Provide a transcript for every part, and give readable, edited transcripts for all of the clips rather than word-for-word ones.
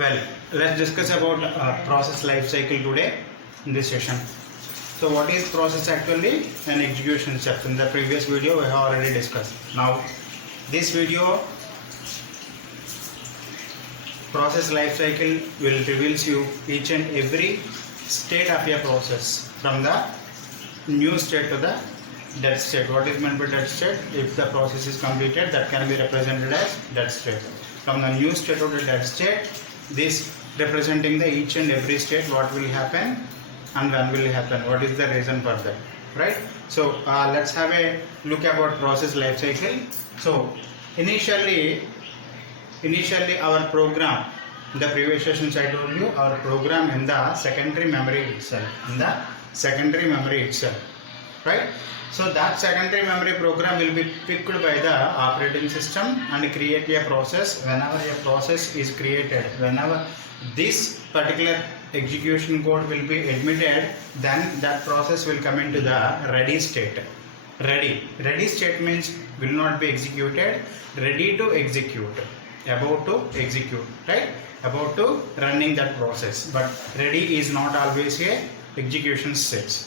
Well, let's discuss about process life cycle today in this session. So what is process actually? An execution step. In the previous video we have already discussed. Now this video, process life cycle will reveals you each and every state of your process, from the new state to the dead state. What is meant by dead state? If the process is completed, that can be represented as dead state. From the new state to the dead state, this representing the each and every state, what will happen and when will it happen, what is the reason for that, right? So let's have a look about process life cycle. So initially our program, in the previous sessions I told you, our program in the secondary memory itself, right? So that secondary memory program will be picked by the operating system and create a process. Whenever a process is created, whenever this particular execution code will be admitted, then that process will come into the ready state. Ready state means will not be executed, ready to execute, about to execute, right? About to running that process. But ready is not always a execution state.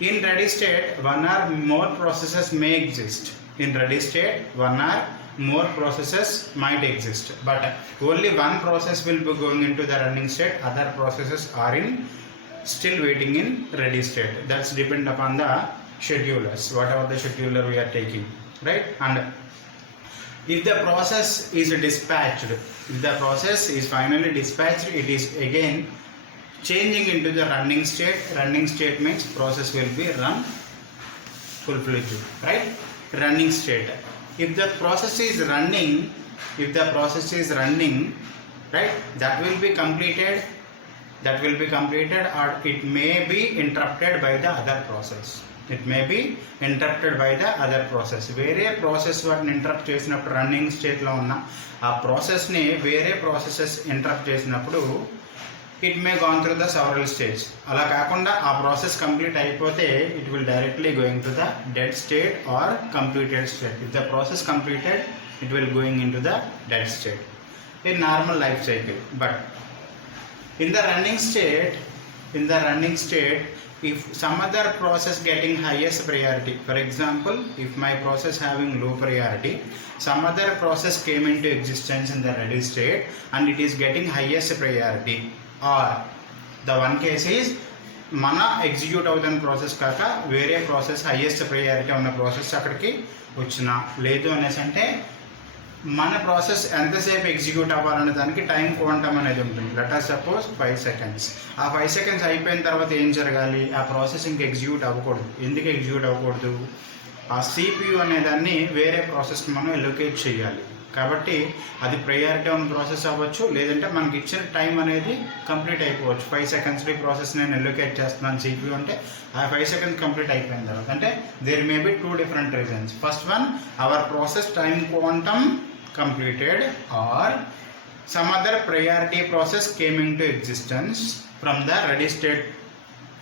In ready state, one or more processes may exist. In ready state, one or more processes might exist, but only one process will be going into the running state. Other processes are still waiting in ready state. That's depend upon the schedulers, whatever the scheduler we are taking, right? And if the process is dispatched, if the process is finally dispatched, it is again changing into the running state. Running state means process will be run full-fledged, right? Running state. If the process is running, right, that will be completed, or it may be interrupted by the other process. వేరే process వాటిని interrupt చేసినప్పుడు, running స్టేట్లో ఉన్న ఆ ప్రాసెస్ని వేరే processes interrupt చేసినప్పుడు it may gone through the several stages. అలా కాకుండా ఆ ప్రాసెస్ కంప్లీట్ అయిపోతే it will directly going to the dead state or completed state. If the process completed, it will going into the dead state in normal life cycle. But in the running state, if some other process getting highest priority, for example, if my process having low priority, some other process came into existence in the ready state and it is getting highest priority, or the one case is మన execute అవుతున్న process కాక వేరే process highest priority ఉన్న process అక్కడికి వచ్చినా, లేదు అనేసి అంటే మన ప్రాసెస్ ఎంతసేపు ఎగ్జిక్యూట్ అవ్వాలనే దానికి టైం క్వాంటమ్ అనేది ఉంటుంది. Let us suppose 5 seconds. ఆ 5 seconds అయిపోయిన తర్వాత ఏం జరగాలి? ఆ ప్రాసెస్ ఇంకా ఎగ్జిక్యూట్ అవ్వకూడదు. ఎందుకు ఎగ్జిక్యూట్ అవ్వకూడదు? ఆ CPU అనేదాన్ని వేరే ప్రాసెస్కి మనం ఎలొకేట్ చేయాలి. కాబట్టి అది ప్రయారిటీ ఉన్న ప్రాసెస్ అవ్వచ్చు, లేదంటే మనకి ఇచ్చిన టైం అనేది కంప్లీట్ అయిపోవచ్చు. 5 seconds ఈ ప్రాసెస్ నేను ఎలొకేట్ చేస్తున్నాను CPU అంటే ఆ 5 seconds కంప్లీట్ అయిపోయిన తర్వాత, అంటే there may be 2 different reasons. First one, our process time quantum completed, or some other priority process came into existence from the ready state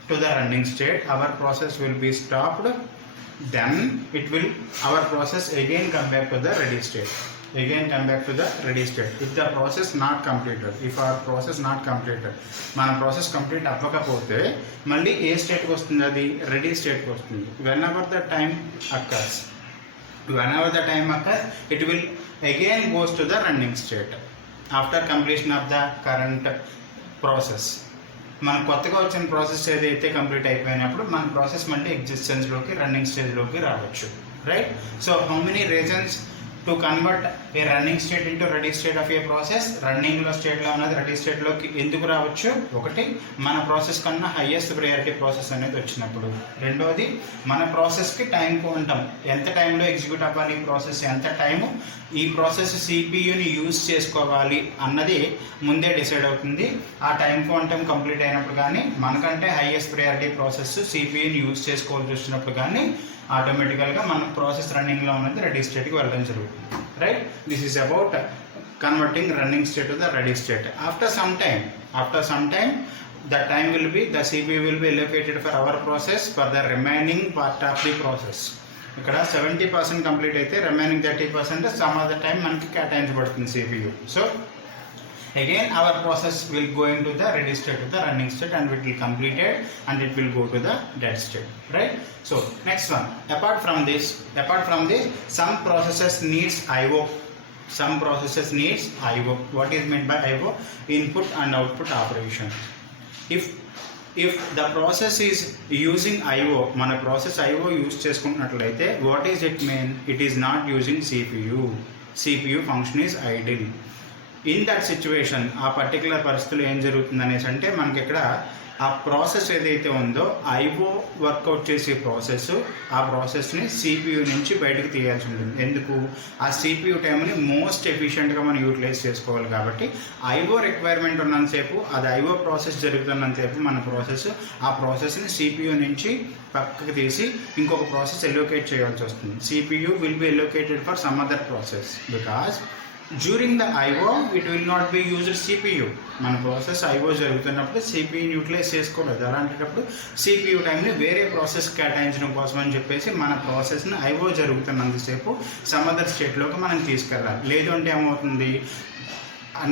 to the running state. Our process will be stopped, then our process again come back to the ready state. If the process not completed, if our process not completed, మన process complete అవ్వకపోతే మళ్ళీ ఏ స్టేట్కి వస్తుంది? అది ready స్టేట్కి వస్తుంది. whenever the time occurs, it will again goes to the running state after completion of the current process. మన కొత్తగా వచ్చిన ప్రాసెస్ ఏదైతే కంప్లీట్ అయిపోయినప్పుడు మన ప్రాసెస్ మళ్ళీ ఎగ్జిస్టెన్స్లోకి, రన్నింగ్ స్టేజ్లోకి రావచ్చు, right? So how many reasons to convert A running state into ready state of A process? రన్నింగ్లో స్టేట్లో ఉన్నది రెడీ స్టేట్లోకి ఎందుకు రావచ్చు? ఒకటి, మన ప్రాసెస్ కన్నా హైయెస్ట్ ప్రయారిటీ ప్రాసెస్ అనేది వచ్చినప్పుడు. రెండోది, మన ప్రాసెస్కి టైం క్వాంటమ్, ఎంత టైంలో ఎగ్జిక్యూట్ అవ్వాలి ఈ ప్రాసెస్, ఎంత టైము ఈ ప్రాసెస్ CPUని యూజ్ చేసుకోవాలి అన్నది ముందే డిసైడ్ అవుతుంది. ఆ టైం క్వాంటమ్ కంప్లీట్ అయినప్పుడు కానీ, మనకంటే హైయెస్ట్ ప్రయారిటీ ప్రాసెస్ CPUని యూజ్ చేసుకోవాల్సి వచ్చినప్పుడు కానీ ఆటోమేటికల్గా మన ప్రాసెస్ రన్నింగ్లో ఉన్నది రెడీ స్టేట్కి వెళ్ళడం జరుగుతుంది, right? This is about converting running state to the ready state. After some time the time will be, the CPU will be allocated for our process for the remaining part of the process. ఇక్కడ 70% complete అయితే remaining 30% some of the time మనకి కేటాయించబడుతుంది CPU. So again our process will go into the ready state to the running state and it will completed and it will go to the dead state, right? So next one, apart from this some processes needs IO. Some processes needs IO. What is meant by IO? Input and output operation. If the process is using IO, మన process IO use చేసుకుంటున్నట్లయితే what is it mean? It is not using CPU function is idle. In that situation ఆ particular పరిస్థితుల్లో ఏం జరుగుతుంది అనేసి అంటే మనకి ఇక్కడ ఆ ప్రాసెస్ ఏదైతే ఉందో ఐఓ వర్కౌట్ చేసే ఆ ప్రాసెస్ని CPU నుంచి బయటకు తీయాల్సి ఉంటుంది. ఎందుకు? ఆ CPU టైంని మోస్ట్ ఎఫిషియెంట్గా మనం యూటిలైజ్ చేసుకోవాలి. కాబట్టి ఐఓ రిక్వైర్మెంట్ ఉన్నంతసేపు అది ఐఓ ప్రాసెస్ జరుగుతున్నంతసేపు మన ఆ ప్రాసెస్ని CPU నుంచి పక్కకు తీసి ఇంకొక ప్రాసెస్ ఎలోకేట్ చేయాల్సి వస్తుంది. CPU will be allocated for some other process because during the IO it will not be used CPU. మన ప్రాసెస్ ఐఓ జరుగుతున్నప్పుడు CPUని యూటిలైజ్ చేసుకోలేదు. అలాంటప్పుడు CPU టైంని వేరే ప్రాసెస్ కేటాయించడం కోసం అని చెప్పేసి మన ప్రాసెస్ని ఐఓ జరుగుతున్నంతసేపు సమ్ అదర్ స్టేట్లోకి మనం తీసుకెళ్ళాలి. లేదు అంటే ఏమవుతుంది,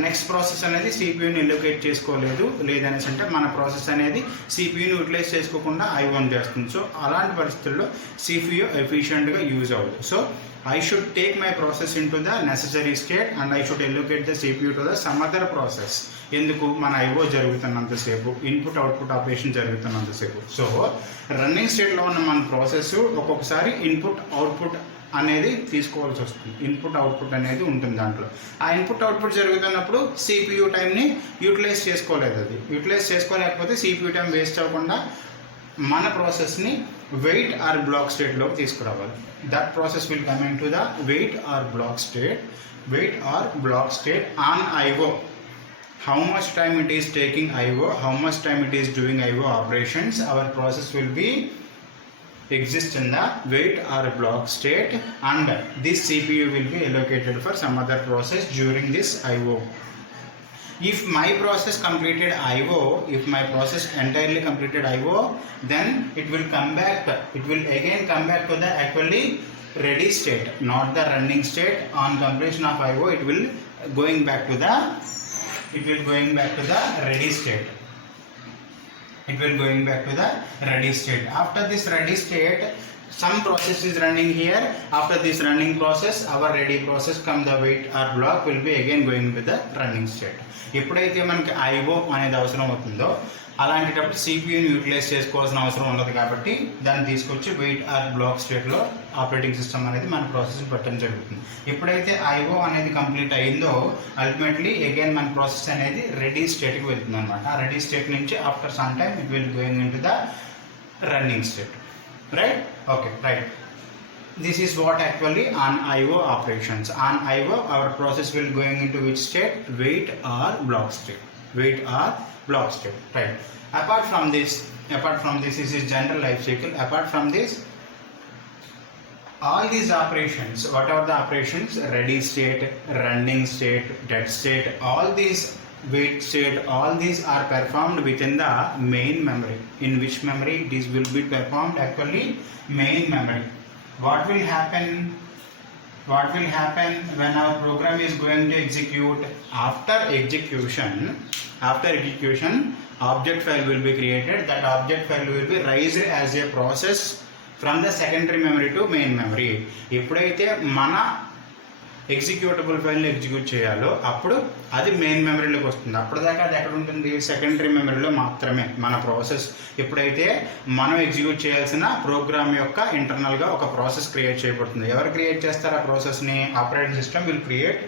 నెక్స్ట్ ప్రాసెస్ అనేది CPUని ఎలోకేట్ చేసుకోలేదు లేదనేసి అంటే మన ప్రాసెస్ అనేది CPUని యూటిలైజ్ చేసుకోకుండా ఐఓని చేస్తుంది. సో అలాంటి పరిస్థితుల్లో CPU ఎఫిషియెంట్గా యూజ్ అవ్వదు. So I should take my process into the necessary state and I should allocate the CPU to the some other process. ఎందుకు? మన ఐఓ జరుగుతున్నంతసేపు ఇన్పుట్ అవుట్పుట్ ఆపరేషన్ జరుగుతున్నంతసేపు. సో రన్నింగ్ స్టేట్లో ఉన్న మన ప్రాసెస్ ఒక్కొక్కసారి ఇన్పుట్ అవుట్పుట్ అనేది తీసుకోవాల్సి వస్తుంది. ఇన్పుట్ అవుట్పుట్ అనేది ఉంటుంది దాంట్లో. ఆ ఇన్పుట్ అవుట్పుట్ జరుగుతున్నప్పుడు CPU టైంని యూటిలైజ్ చేసుకోలేదు. అది యూటిలైజ్ చేసుకోలేకపోతే CPU టైం వేస్ట్ అవ్వకుండా మన ప్రాసెస్ని వెయిట్ ఆర్ బ్లాక్ స్టేట్లోకి తీసుకురావాలి. That process will come in to the wait or block state on IO. How much time it is taking IO, how much time it is doing IO operations, our process will be exist in the wait or block state and this CPU will be allocated for some other process during this IO. If my process completed IO, if my process entirely completed IO, then it will again come back to the actually ready state, not the running state. On completion of IO, it will going back to the ready state. After this ready state, some process is running here. After this running process, our ready process come the wait or block will be again going to the running state. ఎప్పుడైతే మనకి IO అనేది అవసరం అవుతుందో అలాంటప్పుడు CPUని utilise చేసుకోవాల్సిన అవసరం ఉండదు. కాబట్టి దాన్ని తీసుకొచ్చి వెయిట్ ఆర్ బ్లాక్ స్టేట్లో ఆపరేటింగ్ సిస్టమ్ అనేది మన ప్రాసెస్ని పెట్టడం జరుగుతుంది. ఎప్పుడైతే IO అనేది కంప్లీట్ అయిందో అల్టిమేట్లీ అగైన్ మన ప్రాసెస్ అనేది రెడీ స్టేట్కి వెళ్తుంది అనమాట. ఆ రెడీ స్టేట్ నుంచి after some time it will going in to the running state, right? Okay, right. This is what actually on IO operations. On IO, our process will going into which state? Wait or block state. Right. Apart from this, this is general life cycle. Apart from this, all these operations, what are the operations? Ready state, running state, dead state, all these wait state, all these are performed within the main memory. In which memory this will be performed? Actually, main memory. What will happen when our program is going to execute? After execution, object file will be created. That object file will be raised as a process from the secondary memory to main memory. ఎప్పుడైతే మన executable ఫైల్ని execute చేయాలో అప్పుడు అది main మెమరీలోకి వస్తుంది. అప్పటిదాకా అది ఎక్కడ ఉంటుంది? సెకండరీ మెమరీలో మాత్రమే. మన ప్రాసెస్ ఎప్పుడైతే మనం ఎగ్జిక్యూట్ చేయాల్సిన ప్రోగ్రామ్ యొక్క ఇంటర్నల్గా ఒక ప్రాసెస్ క్రియేట్ చేయబడుతుంది. ఎవరు క్రియేట్ చేస్తారు ఆ ప్రాసెస్ని? Operating system will create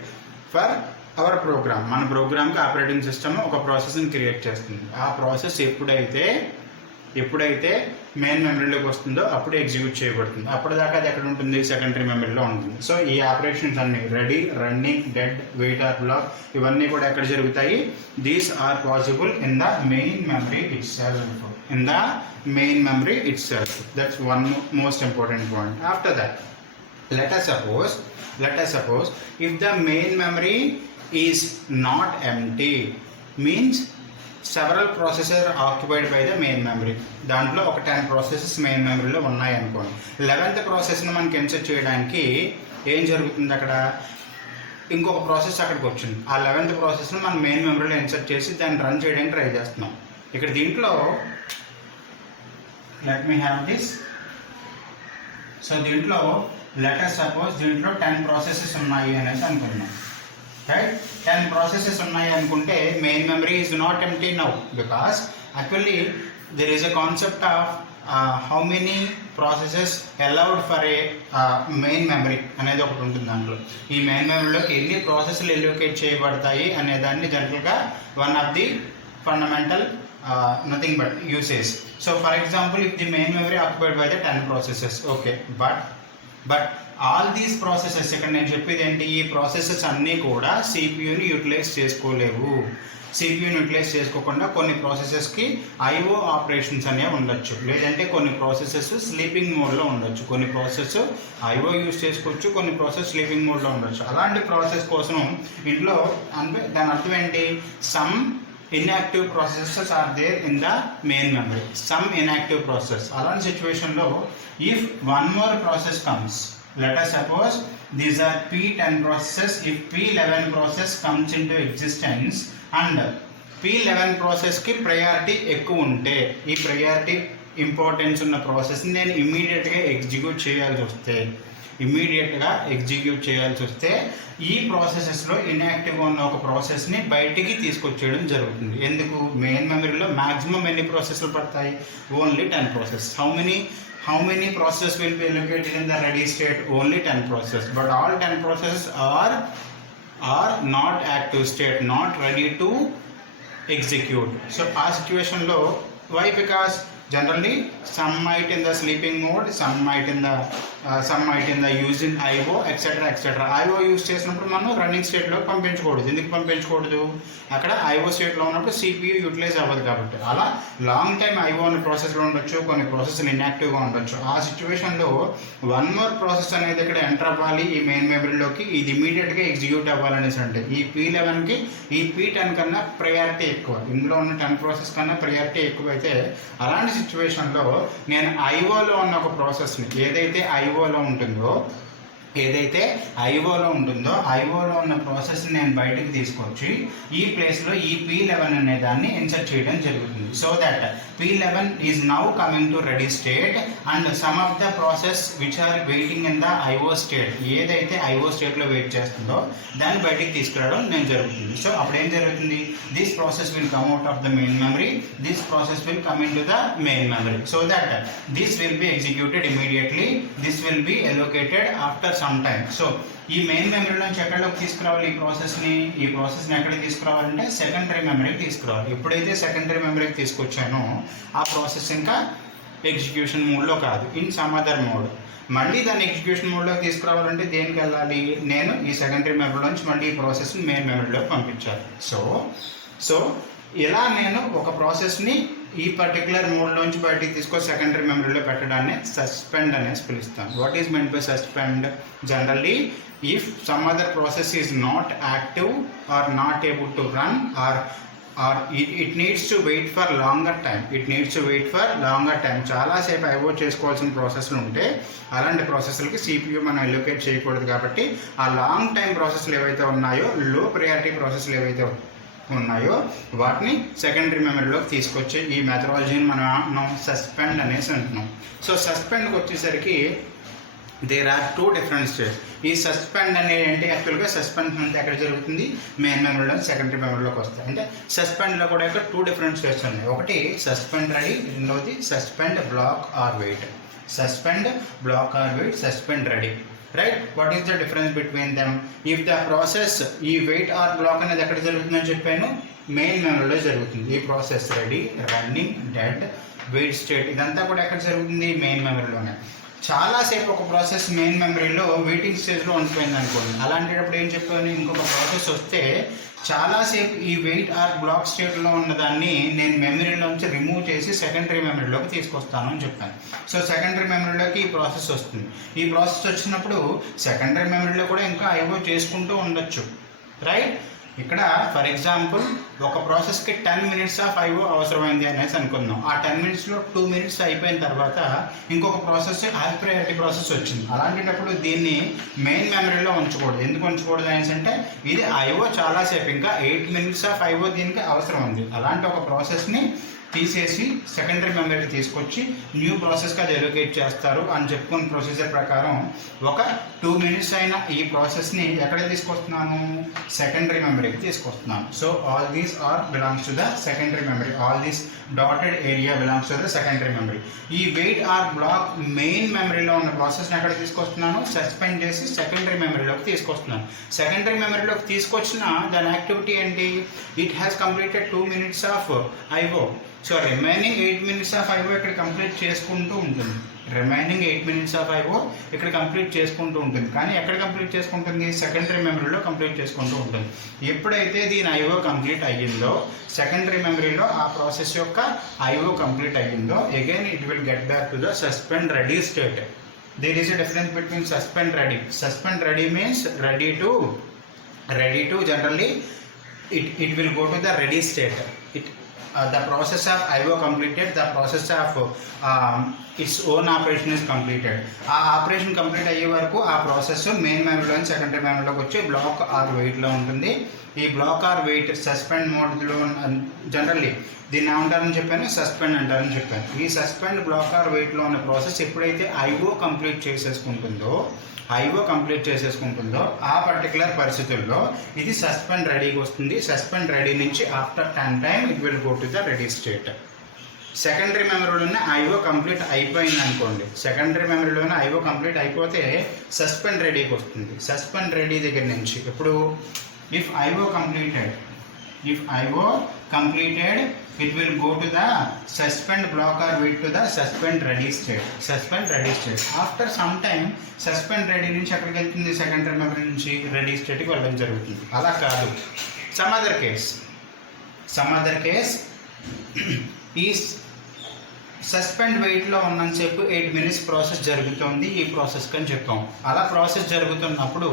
for our program. మన ప్రోగ్రామ్కి ఆపరేటింగ్ సిస్టమ్ ఒక ప్రాసెస్ని క్రియేట్ చేస్తుంది. ఆ ప్రాసెస్ ఎప్పుడైతే మెయిన్ మెమరీలోకి వస్తుందో అప్పుడు ఎగ్జిక్యూట్ చేయబడుతుంది. అప్పటిదాకా అది ఎక్కడ ఉంటుంది? సెకండరీ మెమరీలో ఉంటుంది. సో ఈ ఆపరేషన్స్ అన్ని ready, running, dead, wait or block ఇవన్నీ కూడా ఎక్కడ జరుగుతాయి? These are possible in the main memory itself. That's one most important point. After that, let us suppose if the main memory is not empty, means several processor occupied by the main memory. దాంట్లో ఒక 10 processes main మెమరీలో ఉన్నాయి అనుకోండి. 11th ప్రాసెస్ని మనకి insert చేయడానికి ఏం జరుగుతుంది, అక్కడ ఇంకొక ప్రాసెస్ అక్కడికి వచ్చింది. ఆ 11th ప్రాసెస్ని మనం మెయిన్ మెమరీలో ఇన్సర్ట్ చేసి దాన్ని రన్ చేయడానికి ట్రై చేస్తున్నాం. ఇక్కడ దీంట్లో let me have this. So దీంట్లో లెటర్ సపోజ్ దీంట్లో 10 ప్రాసెసెస్ ఉన్నాయి అనేసి అనుకున్నాం. రైట్, 10 ప్రాసెసెస్ ఉన్నాయి అనుకుంటే main memory is not empty now, because actually there is a concept of how many processes allowed for a main memory అనేది ఒకటి ఉంటుంది. దాంట్లో ఈ మెయిన్ మెమరీలోకి ఎన్ని ప్రాసెస్లు ఎలోకేట్ చేయబడతాయి అనే దాన్ని జనరల్గా one of the fundamental nothing but usage. So for example, if the main memory occupied by the 10 processes, okay, but all these processes, ఇక్కడ నేను చెప్పేది ఏంటి, ఈ ప్రాసెసెస్ అన్నీ కూడా సిపియూని యూటిలైజ్ చేసుకోలేవు. సిపియూని యూటిలైజ్ చేసుకోకుండా కొన్ని ప్రాసెసెస్కి ఐఓ ఆపరేషన్స్ అనేవి ఉండొచ్చు, లేదంటే కొన్ని ప్రాసెసెస్ స్లీపింగ్ మోడ్లో ఉండొచ్చు, కొన్ని ప్రాసెస్ ఐఓ యూజ్ చేసుకోవచ్చు, కొన్ని ప్రాసెస్ స్లీపింగ్ మోడ్లో ఉండొచ్చు. అలాంటి ప్రాసెస్ కోసం ఇంట్లో అంటే దాని అర్థం ఏంటి, some inactive processes are there in the main memory, some inactive process. అలాంటి సిచ్యువేషన్లో if one more process comes, let us suppose these are P10 processes, if P11 process comes into existence and P11 ప్రాసెస్కి priority ఎక్కువ ఉంటే, ఈ priority importance ఉన్న ప్రాసెస్ని నేను ఇమ్మీడియట్గా ఎగ్జిక్యూట్ చేయాల్సి వస్తే ఈ ప్రాసెసెస్లో ఇన్యాక్టివ్గా ఉన్న ఒక ప్రాసెస్ని బయటికి తీసుకొచ్చేయడం జరుగుతుంది. ఎందుకు, మెయిన్ మెమరీలో మ్యాక్సిమం ఎన్ని ప్రాసెస్లు పడతాయి, only 10 process. How many process will be allocated in the ready state, only 10 process. But all 10 processes are not active state, not ready to execute. So ఆ సిచ్యువేషన్లో why, because generally some might in the sleeping mode, some might in the using IO etc. IO use చేసినప్పుడు మనం running స్టేట్లో పంపించకూడదు. ఎందుకు పంపించకూడదు, అక్కడ IO స్టేట్లో ఉన్నప్పుడు CPU utilise అవ్వదు కాబట్టి. అలా లాంగ్ టైం IO అనే ప్రాసెస్లో ఉండొచ్చు, కొన్ని ప్రాసెస్లు ఇన్యాక్టివ్గా ఉండొచ్చు. ఆ సిచ్యువేషన్లో వన్ మోర్ ప్రాసెస్ అనేది ఇక్కడ ఎంటర్ అవ్వాలి ఈ మెయిన్ మెమరీలోకి, ఇది ఇమీడియట్గా ఎగ్జిక్యూట్ అవ్వాలనేసి. అంటే ఈ P11కి ఈ P10 కన్నా ప్రయారిటీ ఎక్కువ, ఇందులో ఉన్న 10 ప్రాసెస్ కన్నా ప్రయారిటీ ఎక్కువైతే అలాంటి సిచ్యువేషన్లో నేను ఐఓలో ఉన్న ఒక ప్రాసెస్ని ఏదైతే ఐఓలో ఉంటుందో ఐఓలో ఉన్న ప్రాసెస్ని నేను బయటకు తీసుకొచ్చి ఈ ప్లేస్లో ఈ P11 అనే దాన్ని ఇన్సర్ట్ చేయడం జరుగుతుంది. So that P11 is now coming to ready state and some of the process which are waiting in the IO state, ఏదైతే ఐఓ స్టేట్లో వెయిట్ చేస్తుందో దాన్ని బయటికి తీసుకురావడం నేను జరుగుతుంది. సో అప్పుడు ఏం జరుగుతుంది, this process will come out of the main memory, this process will come in to the main memory. So that this will be executed immediately, this will be allocated after some time. So ఈ main memory నుంచి ఎక్కడికి తీసుకురావాలి ఈ ప్రాసెస్ని ఎక్కడికి తీసుకురావాలంటే secondary మెమరీకి తీసుకురావాలి. ఎప్పుడైతే సెకండరీ మెమరీకి తీసుకొచ్చానో ఆ ప్రాసెస్ ఇంకా ఎగ్జిక్యూషన్ మోడ్లో కాదు, ఇన్ సమ్ అదర్ మోడ్. మళ్ళీ దాన్ని ఎగ్జిక్యూషన్ మోడ్లోకి తీసుకురావాలంటే దేనికి వెళ్ళాలి, నేను ఈ సెకండరీ మెమరీ నుంచి మళ్ళీ ఈ ప్రాసెస్ని మెయిన్ మెమరీలోకి పంపించాలి. సో ఇలా నేను ఒక ప్రాసెస్ని ఈ పర్టికులర్ మోడ్లోంచి బయటికి తీసుకొని సెకండరీ మెమరీలో పెట్టడాన్ని సస్పెండ్ అనేసి పిలుస్తాను. What is meant by suspend? Generally, if some other process is not active or not able to run or it needs to wait for longer time. చాలాసేపు ఐఓ చేసుకోవాల్సిన ప్రాసెస్లు ఉంటే అలాంటి ప్రాసెస్లకి CPU మనం ఎలోకేట్ చేయకూడదు. కాబట్టి ఆ లాంగ్ టైం ప్రాసెస్లు ఏవైతే ఉన్నాయో, లో ప్రయారిటీ ప్రాసెస్లు ఏవైతే ఉన్నాయో వాటిని సెకండరీ మెమరీలోకి తీసుకొచ్చి ఈ మెథడాలజీని మనం సస్పెండ్ అనేసి అంటున్నాం. సో సస్పెండ్కి వచ్చేసరికి దేర్ ఆర్ 2 different స్టేట్స్. ఈ సస్పెండ్ అనేది ఏంటి, యాక్చువల్గా సస్పెండ్ అంటే ఎక్కడ జరుగుతుంది, మెయిన్ మెమరీలో సెకండరీ మెమరీలోకి వస్తాయి. అంటే సస్పెండ్లో కూడా ఇక్కడ 2 different స్టేట్స్ ఉన్నాయి. ఒకటి సస్పెండ్ రెడీ, రెండవది suspend block or wait. Suspend ready. Right, what is the difference between them? If the process ఈ వెయిట్ ఆర్ బ్లాక్ అనేది ఎక్కడ జరుగుతుందని చెప్పాను, మెయిన్ మెమరీలో జరుగుతుంది. ఈ process ready, running, dead, wait state ఇదంతా కూడా ఎక్కడ జరుగుతుంది, మెయిన్ మెమరీలోనే. చాలాసేపు ఒక ప్రాసెస్ మెయిన్ మెమరీలో వెయిటింగ్ స్టేజ్లో ఉండిపోయింది అనుకోండి, అలాంటప్పుడు ఏం చెప్పాను, ఇంకొక ప్రాసెస్ వస్తే చాలాసేపు ఈ వెయిట్ ఆర్ బ్లాక్ స్టేట్లో ఉన్నదాన్ని నేను మెమరీలోంచి రిమూవ్ చేసి సెకండరీ మెమరీలోకి తీసుకొస్తాను అని చెప్పాను. సో సెకండరీ మెమరీలోకి ఈ ప్రాసెస్ వస్తుంది. ఈ ప్రాసెస్ వచ్చినప్పుడు సెకండరీ మెమరీలో కూడా ఇంకా ఐఓ చేసుకుంటూ ఉండొచ్చు. రైట్, ఇక్కడ ఫర్ ఎగ్జాంపుల్ ఒక ప్రాసెస్కి 10 minutes ఆఫ్ ఐఓ అవసరమైంది అనేసి అనుకుందాం. ఆ 10 minutesలో 2 minutes అయిపోయిన తర్వాత ఇంకొక ప్రాసెస్ హై ప్రయారిటీ ప్రాసెస్ వచ్చింది. అలాంటప్పుడు దీన్ని మెయిన్ మెమరీలో ఉంచకూడదు. ఎందుకు ఉంచకూడదు అనేసి అంటే ఇది ఐఓ చాలాసేపు, ఇంకా 8 minutes ఆఫ్ ఐఓ దీనికి అవసరం ఉంది. అలాంటి ఒక ప్రాసెస్ని తీసేసి సెకండరీ మెమరీకి తీసుకొచ్చి న్యూ ప్రాసెస్గా అది ఎలొకేట్ చేస్తారు అని చెప్పుకున్న ప్రొసీజర్ ప్రకారం ఒక 2 minutes అయిన ఈ ప్రాసెస్ని ఎక్కడ తీసుకొస్తున్నాను, సెకండరీ మెమరీకి తీసుకొస్తున్నాను. So all these are belongs to the secondary memory. All these dotted area belongs to the secondary memory. ఈ వెయిట్ ఆర్ బ్లాక్ మెయిన్ మెమరీలో ఉన్న ప్రాసెస్ని ఎక్కడ తీసుకొస్తున్నాను, సస్పెండ్ చేసి సెకండరీ మెమరీలోకి తీసుకొస్తున్నాను. సెకండరీ మెమరీలోకి తీసుకొచ్చిన దాని యాక్టివిటీ ఏంటి, it has completed 2 minutes of IO. So remaining 8 minutes of IO ఇక్కడ కంప్లీట్ చేసుకుంటూ ఉంటుంది. రిమైనింగ్ 8 minutes ఆఫ్ ఐఓ ఇక్కడ కంప్లీట్ చేసుకుంటూ ఉంటుంది. కానీ ఎక్కడ కంప్లీట్ చేసుకుంటుంది, సెకండరీ మెమరీలో కంప్లీట్ చేసుకుంటూ ఉంటుంది. ఎప్పుడైతే దీని ఐఓ కంప్లీట్ అయ్యిందో, సెకండరీ మెమరీలో ఆ ప్రాసెస్ యొక్క ఐఓ కంప్లీట్ అయ్యిందో, again it will get back to the suspend ready state. There is a difference between suspend ready. Suspend ready means ready to generally it will go to the ready state. The process of IO completed, the process of its own operation is completed. ఆ operation complete అయ్యే వరకు ఆ process main మెమరీలో secondary మెమరీలోకి వచ్చి black or వెయిట్లో ఉంటుంది. ఈ black or wait suspend మోడ్లో జనరల్లీ దీన్ని ఏమంటారని చెప్పాను, సస్పెండ్ అంటారని చెప్పాను. ఈ సస్పెండ్ బ్లాక్ ఆర్ వెయిట్లో ఉన్న ప్రాసెస్ ఎప్పుడైతే ఐఓ కంప్లీట్ చేసేసుకుంటుందో ఆ పర్టికులర్ పరిస్థితుల్లో ఇది సస్పెండ్ రెడీకి వస్తుంది. సస్పెండ్ రెడీ నుంచి after 10 time it will go to the ready state. Secondary మెమరీలోనే ఐఓ కంప్లీట్ అయిపోయింది అనుకోండి. సెకండరీ మెమరీలోనే ఐఓ కంప్లీట్ అయిపోతే సస్పెండ్ రెడీకి వస్తుంది. సస్పెండ్ రెడీ దగ్గర నుంచి ఇప్పుడు if IO completed it will go to the suspend block or wait to the suspend ready state. After some time suspend ready నుంచి ఎక్కడికి వెళ్తుంది, సెకండరీ మెమరీ నుంచి రెడీ స్టేట్కి వెళ్ళడం జరుగుతుంది. అలా కాదు, some other case ఈ సస్పెండ్ వెయిట్లో ఉన్నంతసేపు 8 minutes ప్రాసెస్ జరుగుతుంది ఈ ప్రాసెస్కి అని చెప్పాం. అలా ప్రాసెస్ జరుగుతున్నప్పుడు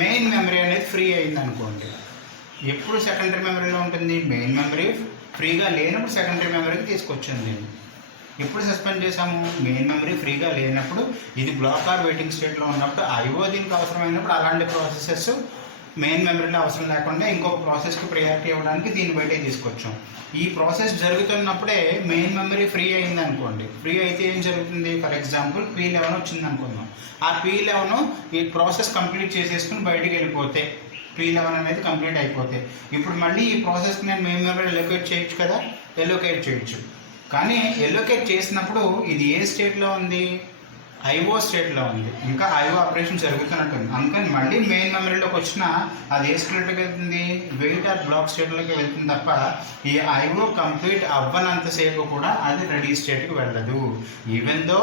మెయిన్ మెమరీ అనేది ఫ్రీ అయింది అనుకోండి. ఎప్పుడు సెకండరీ మెమరీలో ఉంటుంది, మెయిన్ మెమరీ ఫ్రీగా లేనప్పుడు సెకండరీ మెమరీకి తీసుకొచ్చింది. ఎప్పుడు సస్పెండ్ చేసాము, మెయిన్ మెమరీ ఫ్రీగా లేనప్పుడు, ఇది బ్లాక్ ఆర్ వెయిటింగ్ స్టేట్లో ఉన్నప్పుడు, ఐఓ దీనికి అవసరమైనప్పుడు అలాంటి ప్రాసెసెస్ మెయిన్ మెమరీలో అవసరం లేకుండా ఇంకొక ప్రాసెస్కి ప్రయారిటీ ఇవ్వడానికి దీన్ని బయటే తీసుకొచ్చాం. ఈ ప్రాసెస్ జరుగుతున్నప్పుడే మెయిన్ మెమరీ ఫ్రీ అయింది అనుకోండి. ఫ్రీ అయితే ఏం జరుగుతుంది, ఫర్ ఎగ్జాంపుల్ P11 వచ్చింది అనుకుందాం. ఆ P11 ఈ ప్రాసెస్ కంప్లీట్ చేసేసుకుని బయటికి వెళ్ళిపోతే, P11 అనేది కంప్లీట్ అయిపోతే ఇప్పుడు మళ్ళీ ఈ ప్రాసెస్కి నేను మెయిన్ మెమరీ ఎలోకేట్ చేయొచ్చు కదా, ఎలోకేట్ చేయొచ్చు. కానీ ఎలోకేట్ చేసినప్పుడు ఇది ఏ స్టేట్లో ఉంది, ఐఓ స్టేట్లో ఉంది. ఇంకా ఐఓ ఆపరేషన్ జరుగుతున్నట్టుంది. అందుకని మళ్ళీ మెయిన్ మెమరీలోకి వచ్చిన అది ఏ స్టేట్లోకి వెళ్తుంది, వెయిట్ ఆర్ బ్లాక్ స్టేట్లోకి వెళ్తుంది తప్ప ఈ ఐఓ కంప్లీట్ అవ్వనంతసేపు కూడా అది రెడీ స్టేట్కి వెళ్ళదు. Even though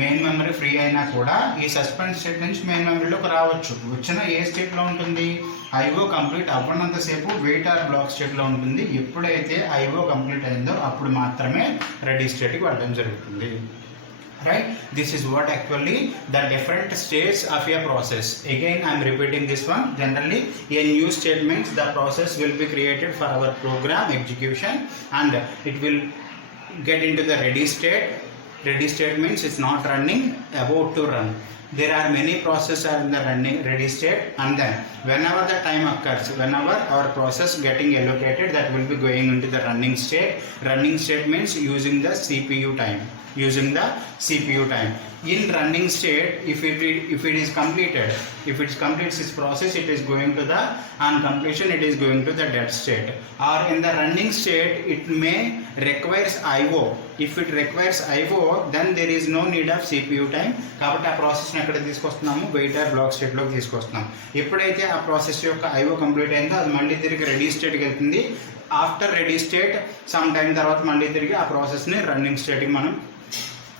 main memory free అయినా కూడా ఈ సస్పెండ్ స్టేట్ నుంచి మెయిన్ మెమరీలోకి రావచ్చు. వచ్చిన ఏ స్టేట్లో ఉంటుంది, ఐఓ కంప్లీట్ అవ్వనంతసేపు వెయిట్ ఆర్ బ్లాక్ స్టేట్లో ఉంటుంది. ఎప్పుడైతే ఐఓ కంప్లీట్ అయిందో అప్పుడు మాత్రమే రెడీ స్టేట్కి వెళ్ళడం జరుగుతుంది. Right, this is what actually the different states of a process. Again I am repeating this one. Generally a new state means the process will be created for our program execution and it will get into the ready state. Ready state means it's not running, about to run. There are many processes are in the running ready state, and then whenever the time occurs, whenever our process getting allocated, that will be going into the running state. Running state means using the CPU time. In running state, if it is completed, if it completes its process, it is going to the, on completion it is going to the dead state. Or in the running state it may requires IO. If it requires IO, then there is no need of CPU time. కాబట్టి ఆ ప్రాసెస్ని ఎక్కడ తీసుకొస్తున్నాము, wait or block స్టేట్లోకి తీసుకొస్తున్నాం. ఎప్పుడైతే ఆ process యొక్క IO complete అయిందో అది మళ్ళీ తిరిగి రెడీ స్టేట్కి వెళ్తుంది. After ready state some time తర్వాత మళ్ళీ తిరిగి ఆ ప్రాసెస్ని రన్నింగ్ స్టేట్కి మనం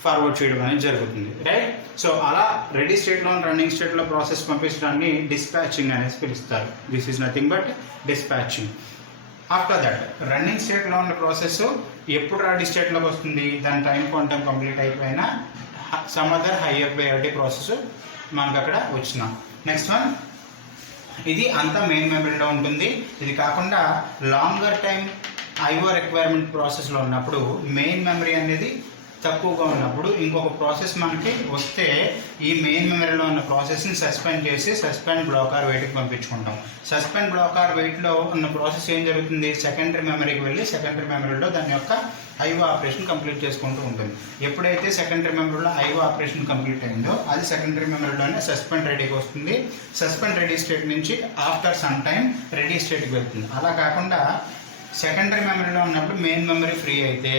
ఫార్వర్డ్ చేయడం అనేది జరుగుతుంది. రైట్, సో అలా రెడీ స్టేట్లో రన్నింగ్ స్టేట్లో ప్రాసెస్ పంపించడాన్ని డిస్పాచింగ్ అనేసి పిలుస్తారు. This is nothing but dispatching. After that running స్టేట్లో ఉన్న ప్రాసెస్ ఎప్పుడు రెడీ స్టేట్లోకి వస్తుంది, దాని టైం క్వాంటమ్ కంప్లీట్ అయిపోయినా some other hire priority process మనకు అక్కడ వచ్చిన. నెక్స్ట్ వన్ ఇది అంతా మెయిన్ మెమరీలో ఉంటుంది. ఇది కాకుండా లాంగర్ టైం ఐఓ రిక్వైర్మెంట్ ప్రాసెస్లో ఉన్నప్పుడు మెయిన్ మెమరీ అనేది తక్కువగా ఉన్నప్పుడు ఇంకొక ప్రాసెస్ మనకి వస్తే ఈ మెయిన్ మెమరీలో ఉన్న ప్రాసెస్ని సస్పెండ్ చేసి సస్పెండ్ బ్లాక్ ఆర్ వెయిట్కి పంపించుకుంటాం. సస్పెండ్ బ్లాక్ ఆర్ వెయిట్లో ఉన్న ప్రాసెస్ ఏం జరుగుతుంది, సెకండరీ మెమరీకి వెళ్ళి సెకండరీ మెమరీలో దాని యొక్క ఐఓ ఆపరేషన్ కంప్లీట్ చేసుకుంటూ ఉంటుంది. ఎప్పుడైతే సెకండరీ మెమరీలో ఐఓ ఆపరేషన్ కంప్లీట్ అయిందో అది సెకండరీ మెమరీలోనే సస్పెండ్ రెడీకి వస్తుంది. సస్పెండ్ రెడీ స్టేట్ నుంచి ఆఫ్టర్ సమ్ టైమ్ రెడీ స్టేట్కి వెళ్తుంది. అలా కాకుండా సెకండరీ మెమరీలో ఉన్నప్పుడు మెయిన్ మెమరీ ఫ్రీ అయితే,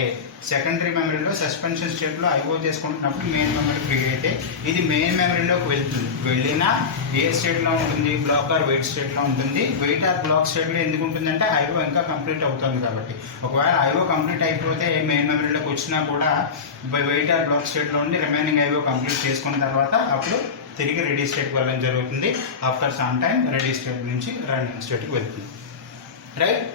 సెకండరీ మెమరీలో సస్పెన్షన్ స్టేట్లో ఐఓ చేసుకుంటున్నప్పుడు మెయిన్ మెమరీ ఫ్రీ అయితే ఇది మెయిన్ మెమరీలోకి వెళ్తుంది. వెళ్ళినా ఏ స్టేట్లో ఉంటుంది, బ్లాక్ ఆర్ వెయిట్ స్టేట్లో ఉంటుంది. వెయిట్ ఆర్ బ్లాక్ స్టేట్లో ఎందుకు ఉంటుందంటే ఐఓ ఇంకా కంప్లీట్ అవుతుంది కాబట్టి. ఒకవేళ ఐఓ కంప్లీట్ అయిపోతే మెయిన్ మెమరీలోకి వచ్చినా కూడా వెయిట్ ఆర్ బ్లాక్ స్టేట్లో ఉండి రిమైనింగ్ ఐఓ కంప్లీట్ చేసుకున్న తర్వాత అప్పుడు తిరిగి రెడీ స్టేట్కి వెళ్ళడం జరుగుతుంది. After some time ready state నుంచి రన్నింగ్ స్టేట్కి వెళ్తుంది. Right.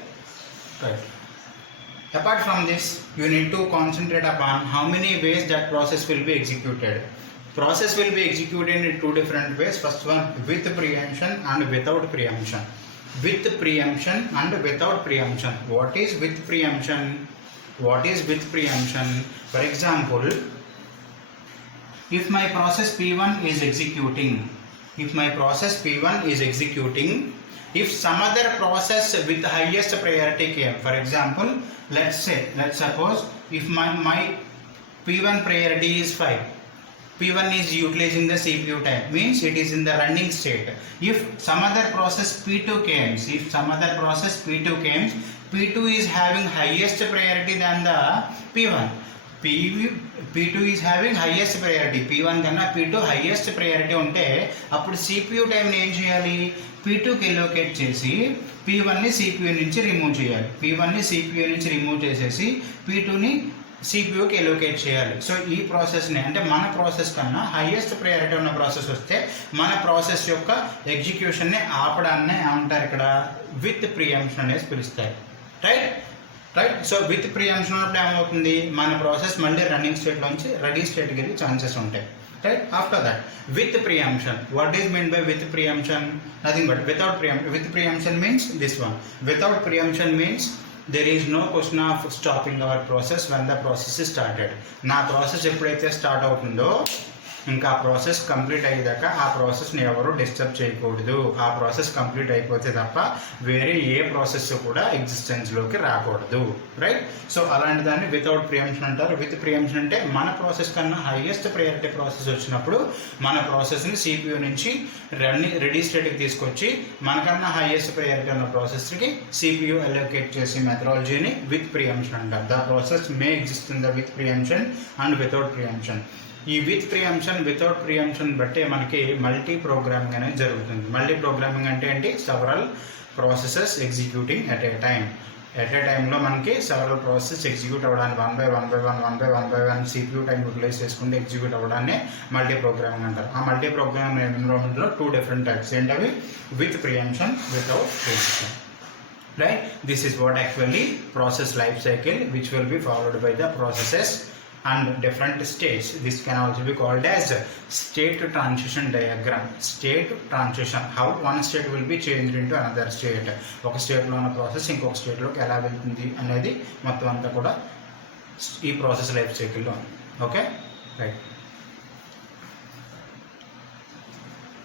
Apart from this, you need to concentrate upon how many ways that process will be executed. Process will be executed in two different ways. First one, with preemption and without preemption. With preemption and without preemption. What is with preemption? What is with preemption? For example, if my process P1 is executing, if some other process with highest priority came, for example, let's suppose if my P1 priority is 5, P1 is utilizing the CPU time, means it is in the running state. If some other process P2 came, P2 is having highest priority than the P1. P2 is having highest priority. P1 కన్నా P2 highest priority ఉంటే అప్పుడు CPU టైంని ఏం చేయాలి, P2కి allocate చేసి P1ని CPU నుంచి remove చేయాలి. P1ని CPU నుంచి రిమూవ్ చేసేసి P2ని CPUకి ఎలోకేట్ చేయాలి. సో ఈ ప్రాసెస్ని అంటే మన ప్రాసెస్ కన్నా హైయెస్ట్ ప్రయారిటీ ఉన్న ప్రాసెస్ వస్తే మన ప్రాసెస్ యొక్క ఎగ్జిక్యూషన్ని ఆపడాన్ని ఏమంటారు ఇక్కడ, విత్ ప్రియంప్షన్ అనేసి పిలుస్తారు. రైట్. సో విత్ ప్రియంప్షన్ ఉన్నప్పుడు ఏమవుతుంది, మన ప్రాసెస్ మళ్ళీ రన్నింగ్ స్టేట్లోంచి రెడీ స్టేట్కి వెళ్ళి ఛాన్సెస్ ఉంటాయి. Right. After that, with preemption. What is meant by with preemption? Nothing but without preemption. With preemption means this one. Without preemption means there is no question of stopping our process when the process is started. నా process ఎప్పుడైతే start అవుతుందో ఇంకా ఆ process complete అయ్యేదాకా ఆ ప్రాసెస్ని ఎవరు disturb చేయకూడదు. ఆ ప్రాసెస్ కంప్లీట్ అయిపోతే తప్ప వేరే ఏ ప్రాసెస్ కూడా ఎగ్జిస్టెన్స్లోకి రాకూడదు. రైట్. సో అలాంటి దాన్ని వితౌట్ ప్రియంప్షన్ అంటారు. విత్ ప్రియంప్షన్ అంటే మన ప్రాసెస్ కన్నా హైయెస్ట్ ప్రయారిటీ ప్రాసెస్ వచ్చినప్పుడు మన ప్రాసెస్ని CPU నుంచి రెడీ స్టేట్కి తీసుకొచ్చి మనకన్నా హైయెస్ట్ ప్రయారిటీ ఉన్న ప్రాసెస్కి CPU అలోకేట్ చేసే మెథడాలజీని విత్ ప్రియంప్షన్ అంటారు. The process may exist in the with preemption and without preemption. ఈ విత్ ప్రియంప్షన్ వితౌట్ ప్రియంప్షన్ బట్టే మనకి మల్టీ ప్రోగ్రామింగ్ అనేది జరుగుతుంది. మల్టీ ప్రోగ్రామింగ్ అంటే ఏంటి, several processes executing at a టైంలో మనకి సెవరల్ ప్రాసెస్ ఎగ్జిక్యూట్ అవ్వడానికి one by one CPU time utilise చేసుకుంటే ఎగ్జిక్యూట్ అవ్వడాన్ని మల్టీ ప్రోగ్రామింగ్ అంటారు. ఆ మల్టీ ప్రోగ్రామింగ్ ఎన్విరాన్మెంట్లో టూ డిఫరెంట్ టైప్స్ ఏంటవి, with preemption, without preemption. Right. This is what actually process life cycle which will be followed by the processes and different states. This can also be called as state transition diagram. State transition, how one state will be changed into another state. ఒక స్టేట్లో ఉన్న process ఇంకొక స్టేట్లోకి ఎలా వెళ్తుంది అనేది మొత్తం అంతా కూడా ఈ ప్రాసెస్ లైఫ్ సైకిల్లో ఉంది. ఓకే. రైట్.